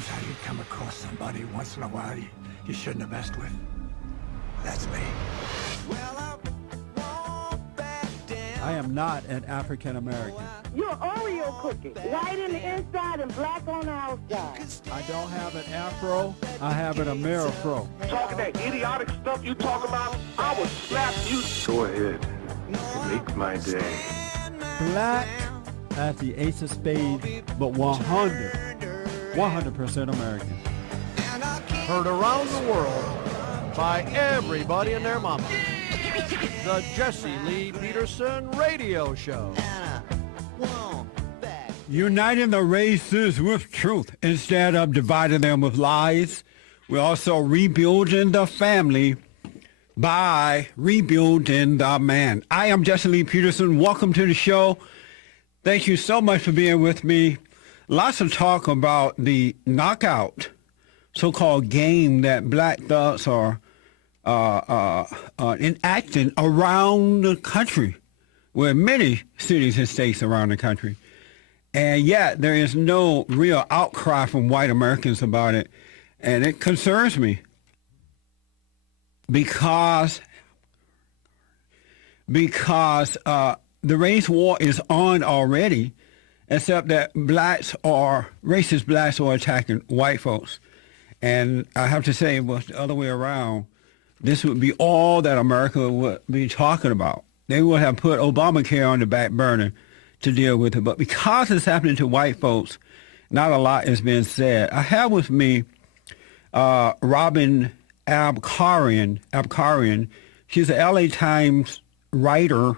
Sometimes how you come across somebody once in a while you shouldn't have messed with. That's me. I am not an African American. You're Oreo cookie, white in the inside and black on the outside. I don't have an afro, I have an Amerifro. Talking that idiotic stuff you talk about, I will slap you. Go ahead. Make my day. Black as the ace of spades, but 100% American. Heard around the world by everybody and their mama. The Jesse Lee Peterson Radio Show. Uniting the races with truth instead of dividing them with lies. We're also rebuilding the family by rebuilding the man. I am Jesse Lee Peterson. Welcome to the show. Thank you so much for being with me. Lots of talk about the knockout, so-called game that black thugs are enacting around the country. We're in many cities and states around the country. And yet there is no real outcry from white Americans about it. And it concerns me because the race war is on already, except that racist blacks are attacking white folks. And I have to say, it was the other way around. This would be all that America would be talking about. They would have put Obamacare on the back burner to deal with it. But because it's happening to white folks, not a lot is being said. I have with me Robin Abcarian. She's an LA Times writer,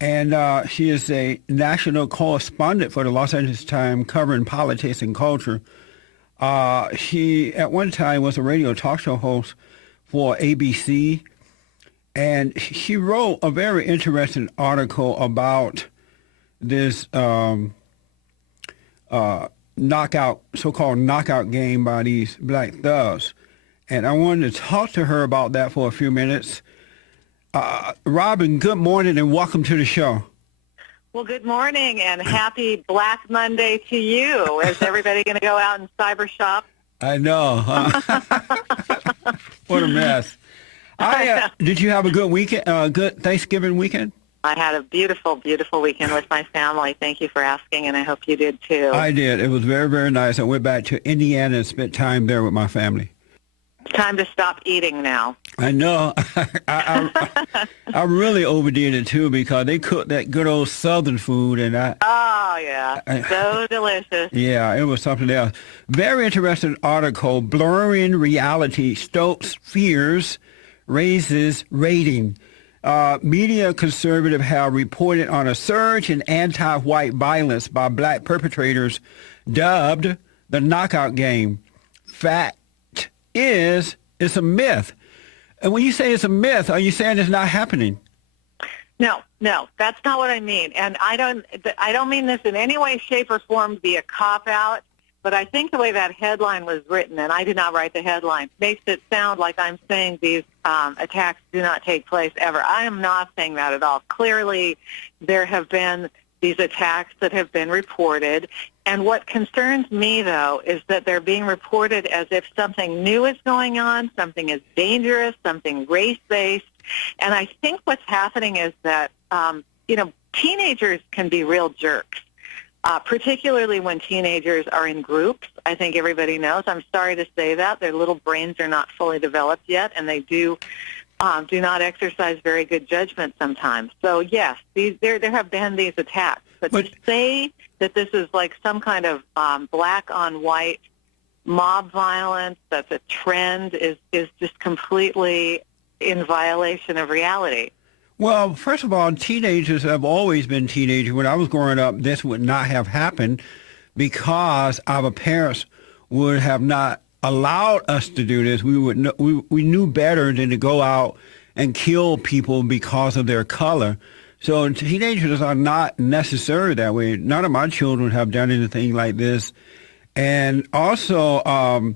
and she is a national correspondent for the Los Angeles Times covering politics and culture. She, at one time, was a radio talk show host for ABC, and she wrote a very interesting article about this so-called knockout game by these black thugs. And I wanted to talk to her about that for a few minutes. Robin, good morning and welcome to the show. Well, good morning and happy Black Monday to you. Is everybody going to go out and cyber shop? I know. What a mess. Did you have a good weekend? Good Thanksgiving weekend? I had a beautiful, beautiful weekend with my family. Thank you for asking, and I hope you did too. I did. It was very, very nice. I went back to Indiana and spent time there with my family. It's time to stop eating now. I know. I really overdid it too because they cooked that good old Southern food, and oh yeah, so delicious. Yeah, it was something else. Very interesting article. Blurring reality stokes fears, raises rating. Media conservative have reported on a surge in anti-white violence by black perpetrators dubbed the knockout game. Fact is, it's a myth. And when you say it's a myth, are you saying it's not happening? No, that's not what I mean. And I don't mean this in any way, shape, or form to be a cop-out, but I think the way that headline was written, and I did not write the headline, makes it sound like I'm saying these attacks do not take place ever. I am not saying that at all. Clearly, there have been these attacks that have been reported. And what concerns me, though, is that they're being reported as if something new is going on, something is dangerous, something race-based. And I think what's happening is that, teenagers can be real jerks. Particularly when teenagers are in groups. I think everybody knows. I'm sorry to say that. Their little brains are not fully developed yet, and they do not exercise very good judgment sometimes. So, yes, there have been these attacks. But to say that this is like some kind of black-on-white mob violence, that's a trend, is just completely in violation of reality. Well, first of all, teenagers have always been teenagers. When I was growing up, this would not have happened because our parents would have not allowed us to do this. We knew better than to go out and kill people because of their color. So teenagers are not necessarily that way. None of my children have done anything like this. And also,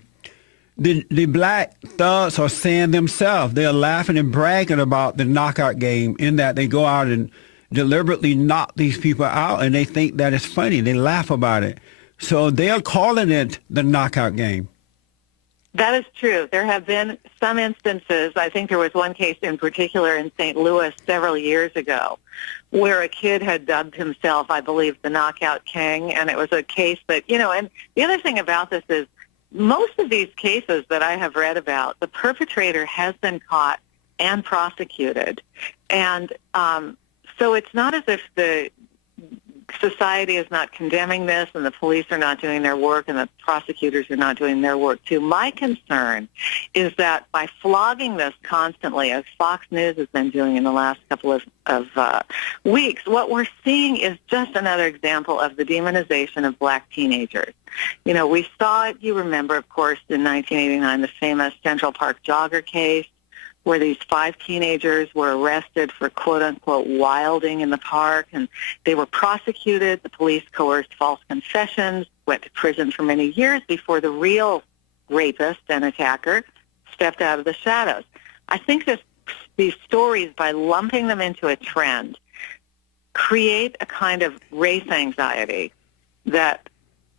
the black thugs are saying themselves, they're laughing and bragging about the knockout game in that they go out and deliberately knock these people out and they think that it's funny. They laugh about it. So they're calling it the knockout game. That is true. There have been some instances, I think there was one case in particular in St. Louis several years ago, where a kid had dubbed himself, I believe, the Knockout King, and it was a case that, and the other thing about this is most of these cases that I have read about, the perpetrator has been caught and prosecuted. And so it's not as if the society is not condemning this and the police are not doing their work and the prosecutors are not doing their work too. My concern is that by flogging this constantly, as Fox News has been doing in the last couple of weeks, what we're seeing is just another example of the demonization of black teenagers. We saw it, you remember, of course, in 1989, the famous Central Park jogger case, where these 5 teenagers were arrested for quote-unquote wilding in the park, and they were prosecuted. The police coerced false confessions, went to prison for many years before the real rapist and attacker stepped out of the shadows. I think these stories, by lumping them into a trend, create a kind of race anxiety that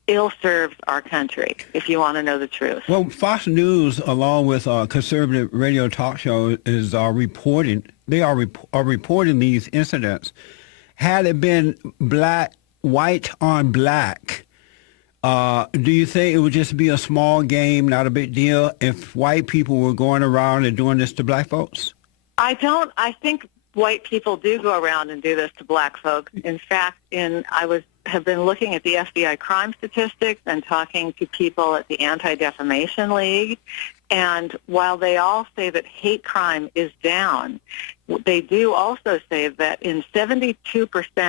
ill-serves our country, if you want to know the truth. Well, Fox News, along with conservative radio talk shows, is reporting. They are reporting these incidents. Had it been white on black, do you think it would just be a small game, not a big deal, if white people were going around and doing this to black folks? I don't. I think white people do go around and do this to black folks. In fact, have been looking at the FBI crime statistics and talking to people at the Anti-Defamation League. And while they all say that hate crime is down, they do also say that in 72%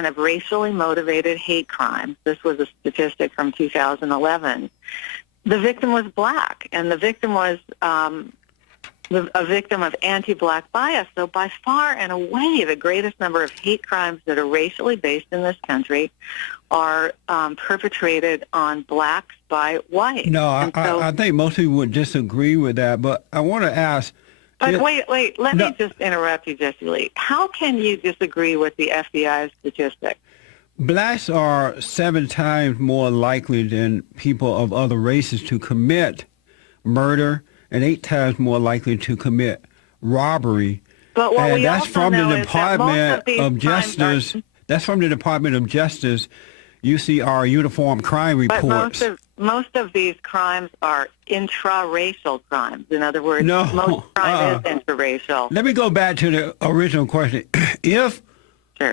of racially motivated hate crimes, this was a statistic from 2011, the victim was black, and the victim was a victim of anti-black bias. So by far and away, the greatest number of hate crimes that are racially based in this country are perpetrated on blacks by whites. No, I think most people would disagree with that, but I want to ask... But wait, let me just interrupt you, Jesse Lee. How can you disagree with the FBI statistic? Blacks are 7 times more likely than people of other races to commit murder, and 8 times more likely to commit robbery. But what and we that's also from know the is that most Department of these of Justice. That's from the Department of Justice. You see our uniform crime reports. But most of these crimes are intra-racial crimes. In other words, most crime is interracial. Let me go back to the original question. If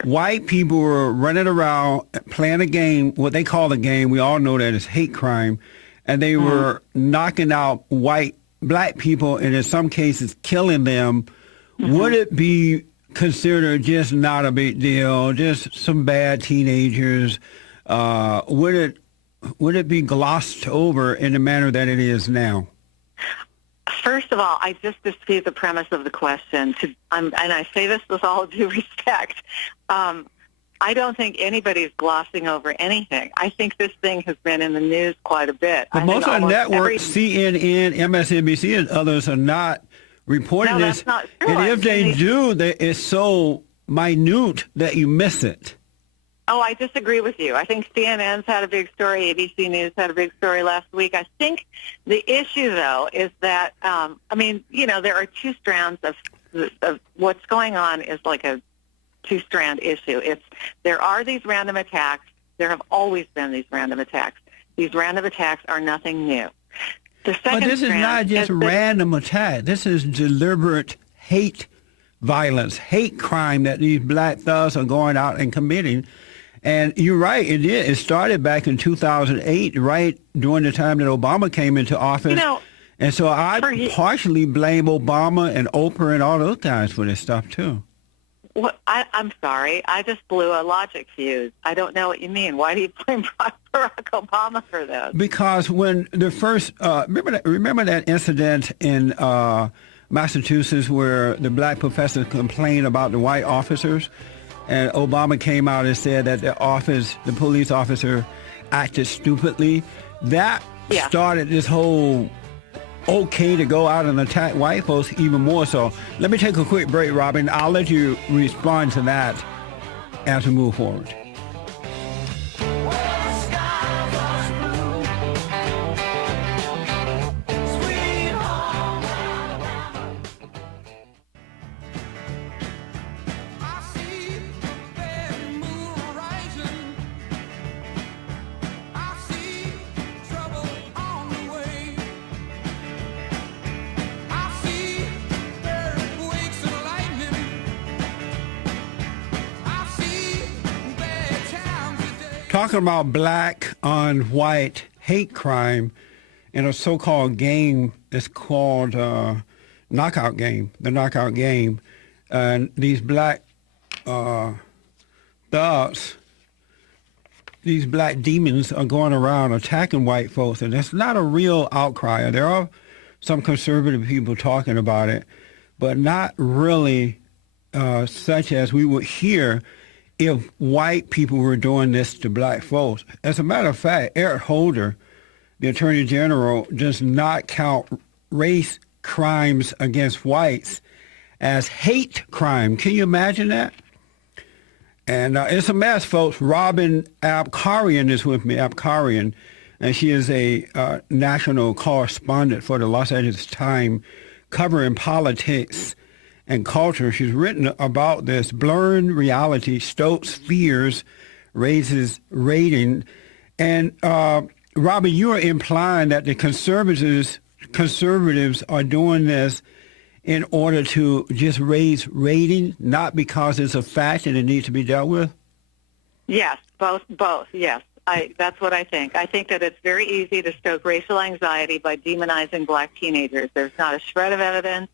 white people were running around playing a game, what they call a game, we all know that is hate crime, and they were knocking out black people, and in some cases killing them, would it be considered just not a big deal, just some bad teenagers? Would it be glossed over in the manner that it is now? First of all, I just dispute the premise of the question, and I say this with all due respect. I don't think anybody's glossing over anything. I think this thing has been in the news quite a bit. But most of the networks, CNN, MSNBC, and others are not reporting this. That's not true. And if they do, it's so minute that you miss it. Oh, I disagree with you. I think CNN's had a big story. ABC News had a big story last week. I think the issue, though, is that, there are 2 strands of what's going on is like a 2-strand issue. There are these random attacks. There have always been these random attacks. These random attacks are nothing new. The second but this is not just random attack. This is deliberate hate violence, hate crime that these black thugs are going out and committing. And you're right, it did. It started back in 2008, right during the time that Obama came into office. And so I partially blame Obama and Oprah and all those guys for this stuff, too. Well, I'm sorry. I just blew a logic fuse. I don't know what you mean. Why do you blame Barack Obama for this? Because when the first, remember that incident in Massachusetts where the black professor complained about the white officers? And Obama came out and said that the police officer acted stupidly. That started this whole okay to go out and attack white folks even more so. Let me take a quick break, Robin. I'll let you respond to that as we move forward. talking about black on white hate crime in a so-called game. It's called Knockout Game, the Knockout Game. And these black thugs, these black demons are going around attacking white folks, and it's not a real outcry. There are some conservative people talking about it, but not really such as we would hear if white people were doing this to black folks. As a matter of fact, Eric Holder, the Attorney General, does not count race crimes against whites as hate crime. Can you imagine that? And it's a mess, folks. Robin Abcarian is with me, Abcarian, and she is a national correspondent for the Los Angeles Times covering politics and culture. She's written about this. Blurring reality, Stokes' fears, raises rating. And Robin, you are implying that the conservatives are doing this in order to just raise rating, not because it's a fact and it needs to be dealt with? Yes, both, yes. That's what I think. I think that it's very easy to stoke racial anxiety by demonizing black teenagers. There's not a shred of evidence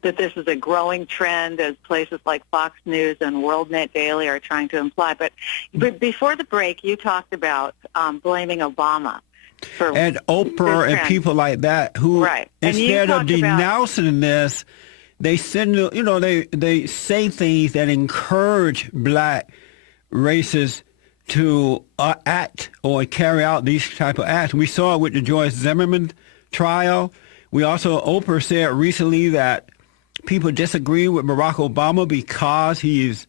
that this is a growing trend, as places like Fox News and WorldNet Daily are trying to imply. But before the break, you talked about blaming Obama. And Oprah and people like that who, right. instead of denouncing this, they send, they say things that encourage black racists to act or carry out these type of acts. We saw it with the Joyce Zimmerman trial. Oprah said recently that people disagree with Barack Obama because he's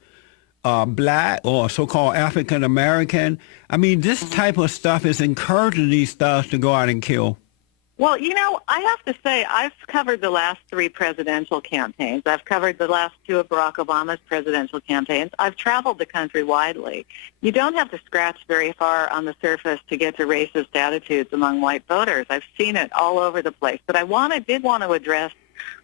black or so-called African American. I mean, this type of stuff is encouraging these thugs to go out and kill. Well, I have to say, I've covered the last 3 presidential campaigns. I've covered the last 2 of Barack Obama's presidential campaigns. I've traveled the country widely. You don't have to scratch very far on the surface to get to racist attitudes among white voters. I've seen it all over the place. But I did want to address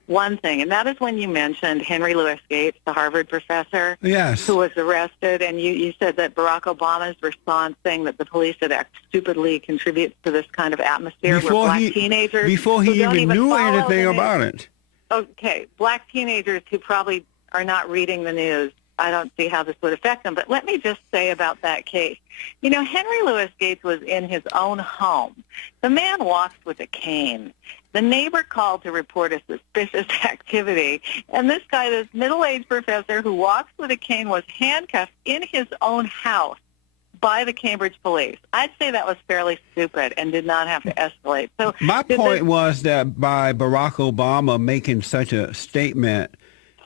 one thing, and that is when you mentioned Henry Louis Gates, the Harvard professor, yes, who was arrested, and you said that Barack Obama's response saying that the police had acted stupidly contributes to this kind of atmosphere where black teenagers... Before he even knew anything about it. Okay, black teenagers who probably are not reading the news, I don't see how this would affect them. But let me just say about that case. Henry Louis Gates was in his own home. The man walks with a cane. The neighbor called to report a suspicious activity, and this guy, this middle-aged professor who walks with a cane, was handcuffed in his own house by the Cambridge police. I'd say that was fairly stupid and did not have to escalate. So my point was that by Barack Obama making such a statement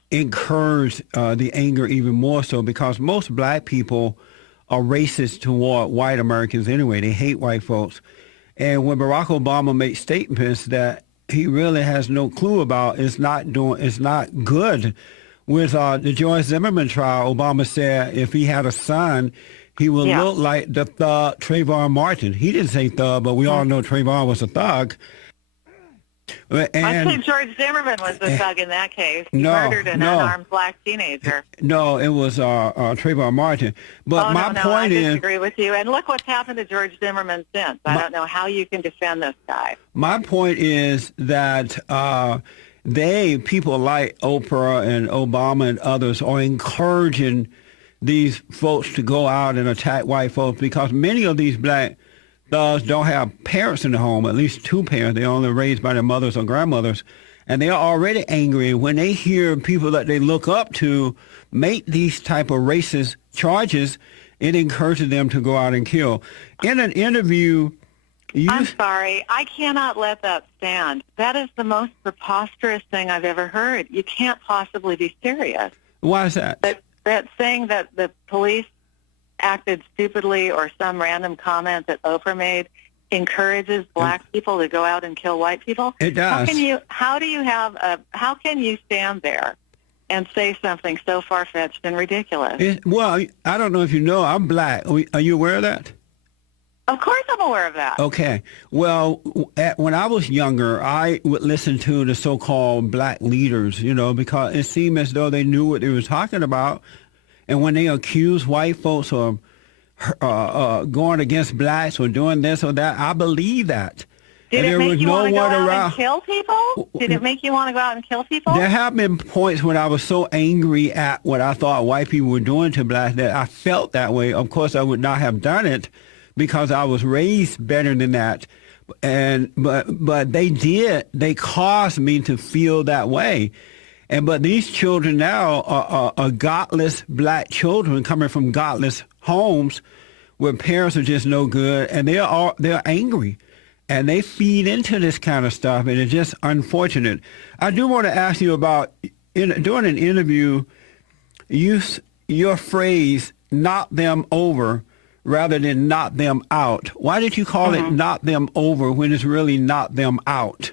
encouraged the anger even more so, because most black people are racist toward white Americans anyway. They hate white folks. And when Barack Obama makes statements that he really has no clue about, it's not good. With the Joyce Zimmerman trial, Obama said if he had a son, he would look like the thug Trayvon Martin. He didn't say thug, but we all know Trayvon was a thug. I think George Zimmerman was the thug in that case. He murdered an unarmed black teenager. No, it was Trayvon Martin. But my point is... I disagree with you. And look what's happened to George Zimmerman since. I don't know how you can defend this guy. My point is that people like Oprah and Obama and others are encouraging these folks to go out and attack white folks, because many of these black thugs don't have parents in the home, at least 2 parents. They're only raised by their mothers or grandmothers. And they are already angry when they hear people that they look up to make these type of racist charges. It encourages them to go out and kill. In an interview... I'm sorry. I cannot let that stand. That is the most preposterous thing I've ever heard. You can't possibly be serious. Why is that? That saying that the police acted stupidly or some random comment that Oprah made encourages black people to go out and kill white people? It does. How can you stand there and say something so far-fetched and ridiculous? Well, I don't know if you know, I'm black. Are you aware of that? Of course I'm aware of that. Okay. Well, when I was younger, I would listen to the so-called black leaders, because it seemed as though they knew what they were talking about. And when they accuse white folks of going against blacks or doing this or that. I believe that. Did And it there make was you no want to go one out around. and kill people? Did it make you want to go out and kill people? There have been points when I was so angry at what I thought white people were doing to blacks that I felt that way. Of course, I would not have done it because I was raised better than that. But they caused me to feel that way. But these children now are godless black children coming from godless homes where parents are just no good, and they're angry. And they feed into this kind of stuff, and it's just unfortunate. I do want to ask you about, during an interview, your phrase, knock them over, rather than knock them out. Why did you call it knock them over when it's really knock them out?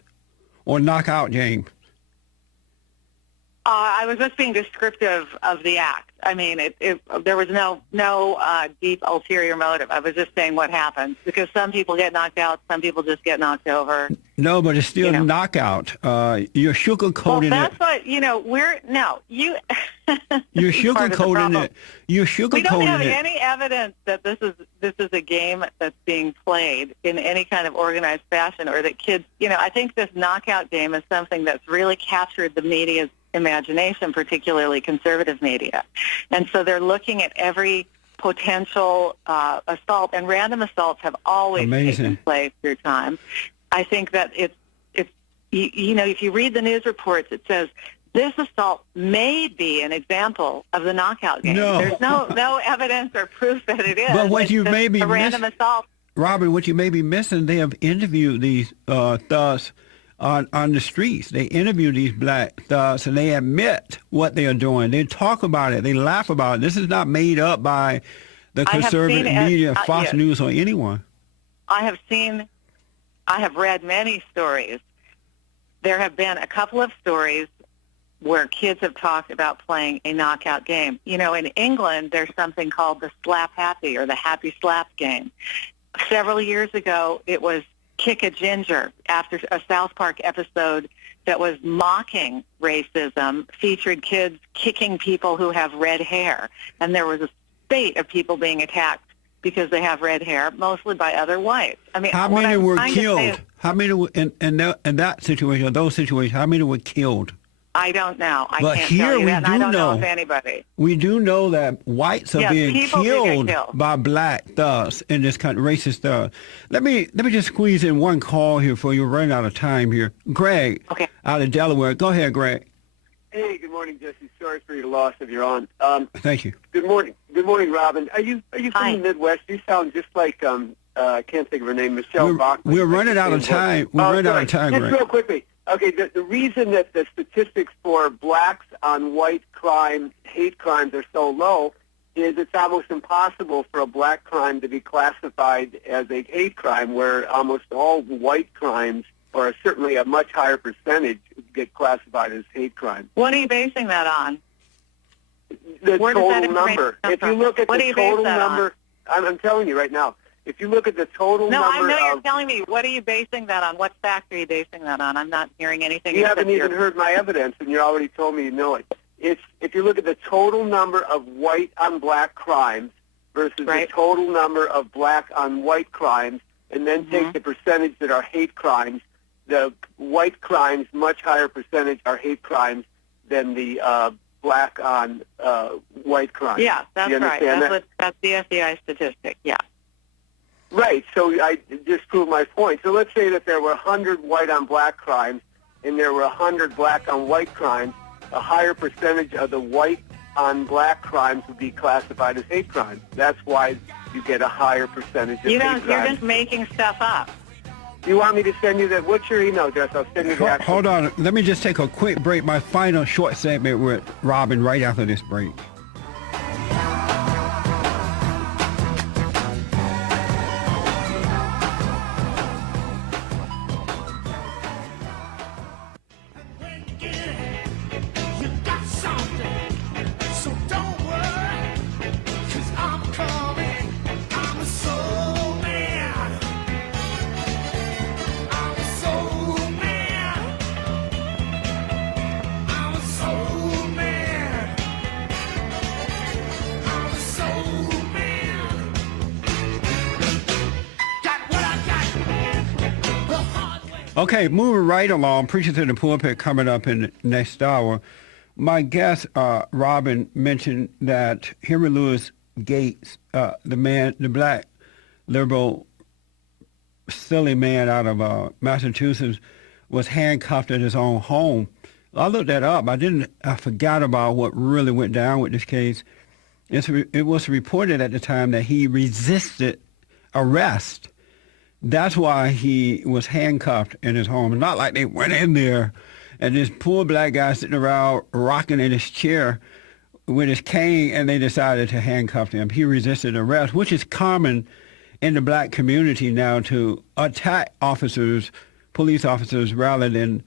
Or knock out, James? I was just being descriptive of the act. I mean, there was no deep ulterior motive. I was just saying what happens because some people get knocked out, some people just get knocked over. No, but it's still knockout. You're sugarcoating it. Well, that's what you. You're sugarcoating it. You're sugarcoating it. We don't have any evidence that this is a game that's being played in any kind of organized fashion, or that kids. I think this knockout game is something that's really captured the media's imagination, particularly conservative media. And so they're looking at every potential assault, and random assaults have always taken place through time. I think that it's if you read the news reports, it says this assault may be an example of the knockout game. No. There's no evidence or proof that it is. But what you may be a random assault. Robert, what you may be missing, they have interviewed these thugs on the streets. They interview these black thugs, and they admit what they are doing. They talk about it. They laugh about it. This is not made up by the conservative media, Fox News, or anyone. I have read many stories. There have been a couple of stories where kids have talked about playing a knockout game. In England, there's something called the slap happy, or the happy slap game. Several years ago, it was Kick a Ginger, after a South Park episode that was mocking racism, featured kids kicking people who have red hair. And there was a spate of people being attacked because they have red hair, mostly by other whites. I mean, how many were killed? How many were in that situation, those situations? How many were killed? I don't know. I but can't here tell you we that. do I don't know know if anybody. We do know that whites are being killed by black thugs in this country, racist thugs. Let me just squeeze in one call here for you. We're running out of time here. Greg, out of Delaware. Go ahead, Greg. Hey, good morning, Jesse. Sorry for your loss if you're on. Thank you. Good morning, Robin. Are you from the Midwest? You sound just like I can't think of her name, Michelle Bachman. We're running out of time. We're running out of time, Greg. Just real quickly. Okay, the reason that the statistics for blacks on white crime, hate crimes, are so low is it's almost impossible for a black crime to be classified as a hate crime, where almost all white crimes, or certainly a much higher percentage, get classified as hate crimes. What are you basing that on? The total number. If you look at the total number, I'm telling you right now, if you look at the total number I know you're telling me. What are you basing that on? What fact are you basing that on? I'm not hearing anything. You haven't even heard my evidence, and you already told me you know it. If you look at the total number of white on black crimes versus the total number of black on white crimes, and then take the percentage that are hate crimes, the white crimes, much higher percentage, are hate crimes than the black on white crimes. Yeah, that's right. That's the FBI statistic, yeah. Right, so I just proved my point. So let's say that there were 100 white on black crimes and there were 100 black on white crimes. A higher percentage of the white on black crimes would be classified as hate crimes. That's why you get a higher percentage of hate crimes. You're just making stuff up. You want me to send you that? What's your email address? I'll send you the actual. Hold on. Let me just take a quick break. My final short segment with Robin right after this break. Okay, moving right along, Preaching to the Pulpit coming up in the next hour. My guest, Robin, mentioned that Henry Louis Gates, the black liberal silly man out of Massachusetts, was handcuffed at his own home. I looked that up. I forgot about what really went down with this case. It was reported at the time that he resisted arrest. That's why he was handcuffed in his home. It's not like they went in there and this poor black guy sitting around rocking in his chair with his cane, and they decided to handcuff him. He resisted arrest, which is common in the black community now, to attack officers, police officers, rather than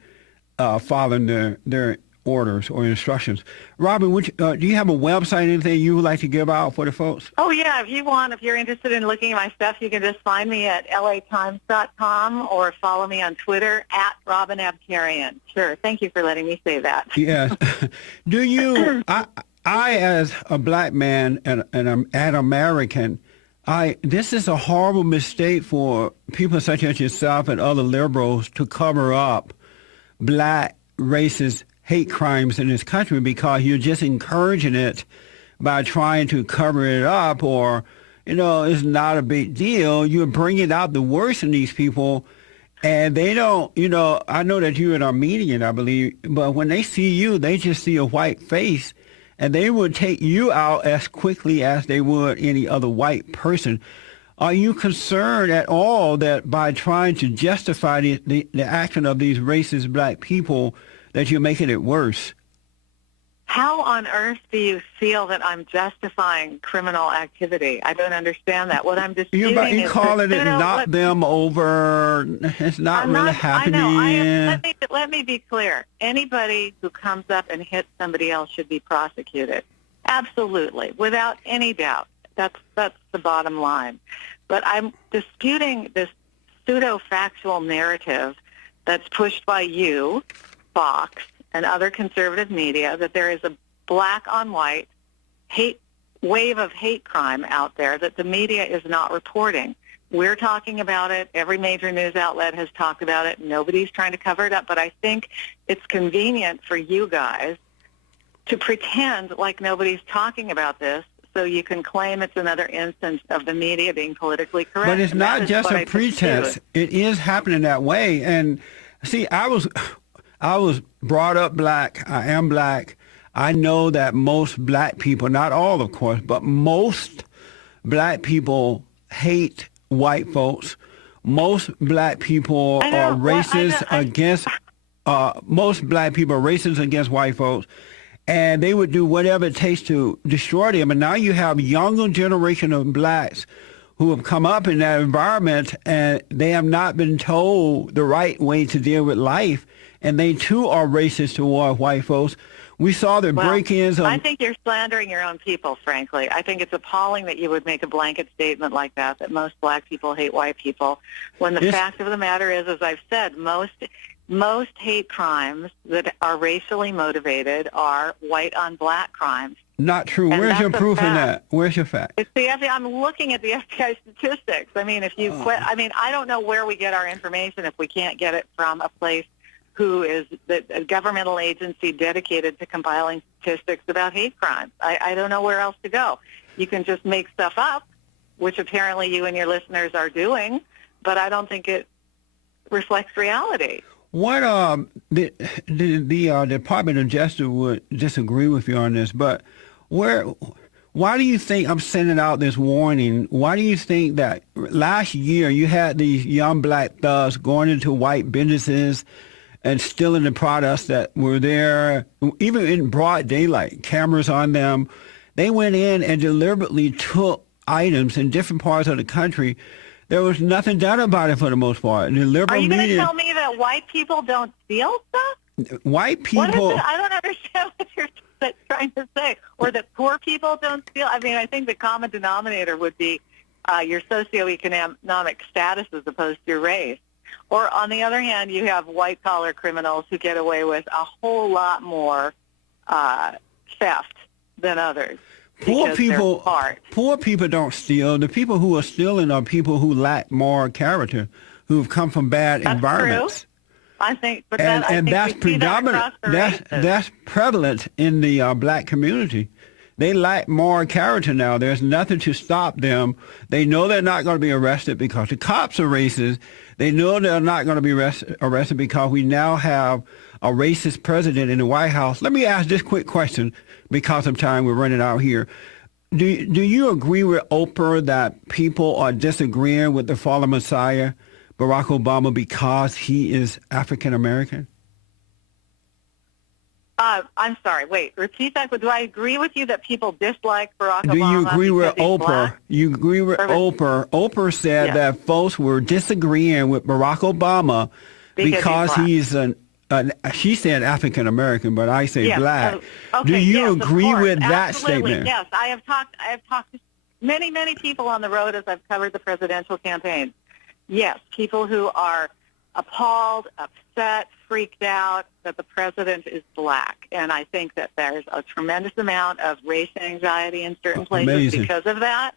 following their orders or instructions. Robin, do you have a website, anything you would like to give out for the folks? Oh, yeah. If you're interested in looking at my stuff, you can just find me at latimes.com or follow me on Twitter at Robin Abcarian. Sure. Thank you for letting me say that. Yes. Do you, I as a black man and an American, this is a horrible mistake for people such as yourself and other liberals to cover up black racist hate crimes in this country, because you're just encouraging it by trying to cover it up, or, it's not a big deal. You're bringing out the worst in these people, and they don't, I know that you're an Armenian, I believe, but when they see you, they just see a white face, and they would take you out as quickly as they would any other white person. Are you concerned at all that by trying to justify the action of these racist black people, that you're making it worse? How on earth do you feel that I'm justifying criminal activity? I don't understand that. What I'm disputing you calling it knock them over. It's not really happening. I know. Let me be clear. Anybody who comes up and hits somebody else should be prosecuted. Absolutely, without any doubt. That's the bottom line. But I'm disputing this pseudo-factual narrative that's pushed by you, Fox, and other conservative media, that there is a black-on-white wave of hate crime out there that the media is not reporting. We're talking about it. Every major news outlet has talked about it. Nobody's trying to cover it up. But I think it's convenient for you guys to pretend like nobody's talking about this, so you can claim it's another instance of the media being politically correct. But it's not just a pretense. It is happening that way. And see, I was brought up black. I am black. I know that most black people, not all of course, but most black people hate white folks. Most black people are racist against, most black people are racist against white folks. And they would do whatever it takes to destroy them. And now you have younger generation of blacks who have come up in that environment, and they have not been told the right way to deal with life. And they, too, are racist toward white folks. We saw the break-ins of... I think you're slandering your own people, frankly. I think it's appalling that you would make a blanket statement like that most black people hate white people, when the fact of the matter is, as I've said, most hate crimes that are racially motivated are white-on-black crimes. Not true. And where's your proof in that? Where's your fact? It's the FBI. I'm looking at the FBI statistics. I mean, I don't know where we get our information if we can't get it from a place who is a governmental agency dedicated to compiling statistics about hate crimes. I don't know where else to go. You can just make stuff up, which apparently you and your listeners are doing, but I don't think it reflects reality. What the Department of Justice would disagree with you on this, but why do you think I'm sending out this warning? Why do you think that last year you had these young black thugs going into white businesses and stealing the products that were there, even in broad daylight, cameras on them? They went in and deliberately took items in different parts of the country. There was nothing done about it for the most part. The liberal Are you going to media, tell me that white people don't steal stuff? White people... What is it? I don't understand what you're trying to say. Or that poor people don't steal? I mean, I think the common denominator would be your socioeconomic status as opposed to your race. Or on the other hand, you have white-collar criminals who get away with a whole lot more theft than others. Poor people don't steal. The people who are stealing are people who lack moral character, who have come from bad environments. True. I think, but And, that, I and think that's we see that predominant. across the races. That's prevalent in the black community. They lack moral character now. There's nothing to stop them. They know they're not going to be arrested because the cops are racist. They know they're not going to be arrested because we now have a racist president in the White House. Let me ask this quick question because of time. We're running out here. Do you agree with Oprah that people are disagreeing with the fallen Messiah, Barack Obama, because he is African American? I'm sorry. Wait, repeat that. Do I agree with you that people dislike Barack Obama? Do you agree with because he's Oprah? black? You agree with Oprah? Oprah said Yeah. that folks were disagreeing with Barack Obama because he's she said African American, but I say Yes. black. Okay, Do you yes, of agree course. with that Absolutely. statement? Yes, I have talked to many people on the road as I've covered the presidential campaign. Yes, people who are appalled, upset, freaked out that the president is black. And I think that there's a tremendous amount of race anxiety in certain places Amazing. because of that.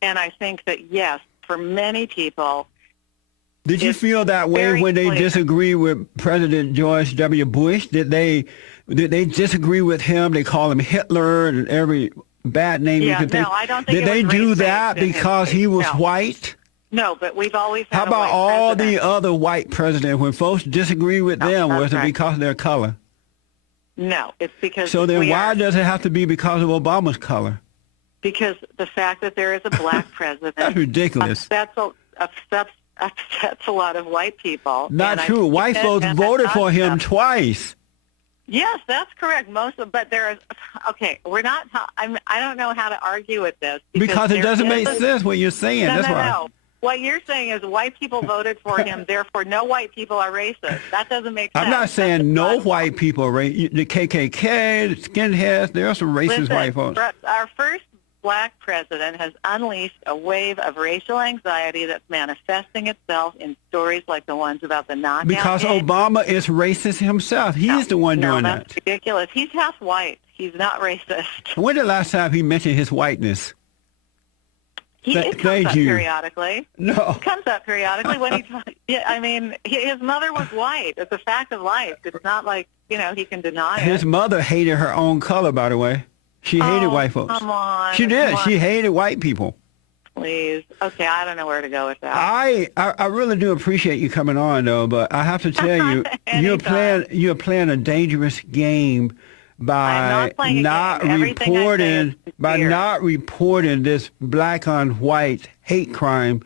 And I think that, yes, for many people, Did you it's feel that way very when they clear. disagree with President George W. Bush? Did they disagree with him? They call him Hitler and every bad name you Yeah, could think. no, I don't think Did it they was do race-based that in his because case. he was No. white? no, but we've always had How a about white all president. the other white presidents? When folks disagree with them, that's was it right. because of their color? No, it's because So then we why are, does it have to be because of Obama's color? because the fact that there is a black president That's ridiculous. upsets a lot of white people. Not And I true. think White that- folks and voted that's for not him enough. twice. Yes, that's correct. But there is, okay, we're not, I don't know how to argue with this. Because it there doesn't is make a- sense what you're saying. No, That's no, why. no. What you're saying is white people voted for him, therefore no white people are racist. That doesn't make sense. I'm not That's saying no not- white people are racist. The KKK, the skinheads, there are some racist Listen, white folks. Our first black president has unleashed a wave of racial anxiety that's manifesting itself in stories like the ones about the knockout Because game. Obama is racist himself. He's the one doing that's that. ridiculous. He's half white. He's not racist. When the last time he mentioned his whiteness? It comes thank up you. periodically. No. It comes up periodically when he. Yeah, I mean, his mother was white. It's a fact of life. It's not like he can deny His it. mother hated her own color, by the way. She hated white folks. Come on. She did. come on, She hated white people. Please. Okay, I don't know where to go with that. I really do appreciate you coming on, though, but I have to tell you, Anytime. you're playing a dangerous game by I'm not playing a not game. Everything I say is reporting sincere. this black on white hate crime.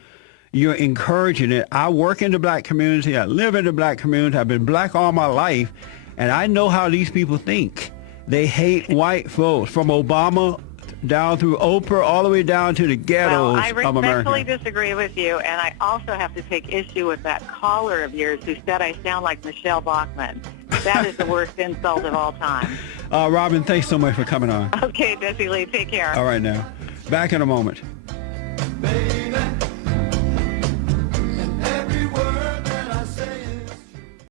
You're encouraging it. I work in the black community. I live in the black community. I've been black all my life, and I know how these people think. They hate white folks, from Obama down through Oprah, all the way down to the ghettos Well, I of respectfully America. disagree with you, and I also have to take issue with that caller of yours who said I sound like Michelle Bachmann. That is the worst insult of all time. Robin, thanks so much for coming on. Okay, Jesse Lee, take care. All right now. Back in a moment. Baby,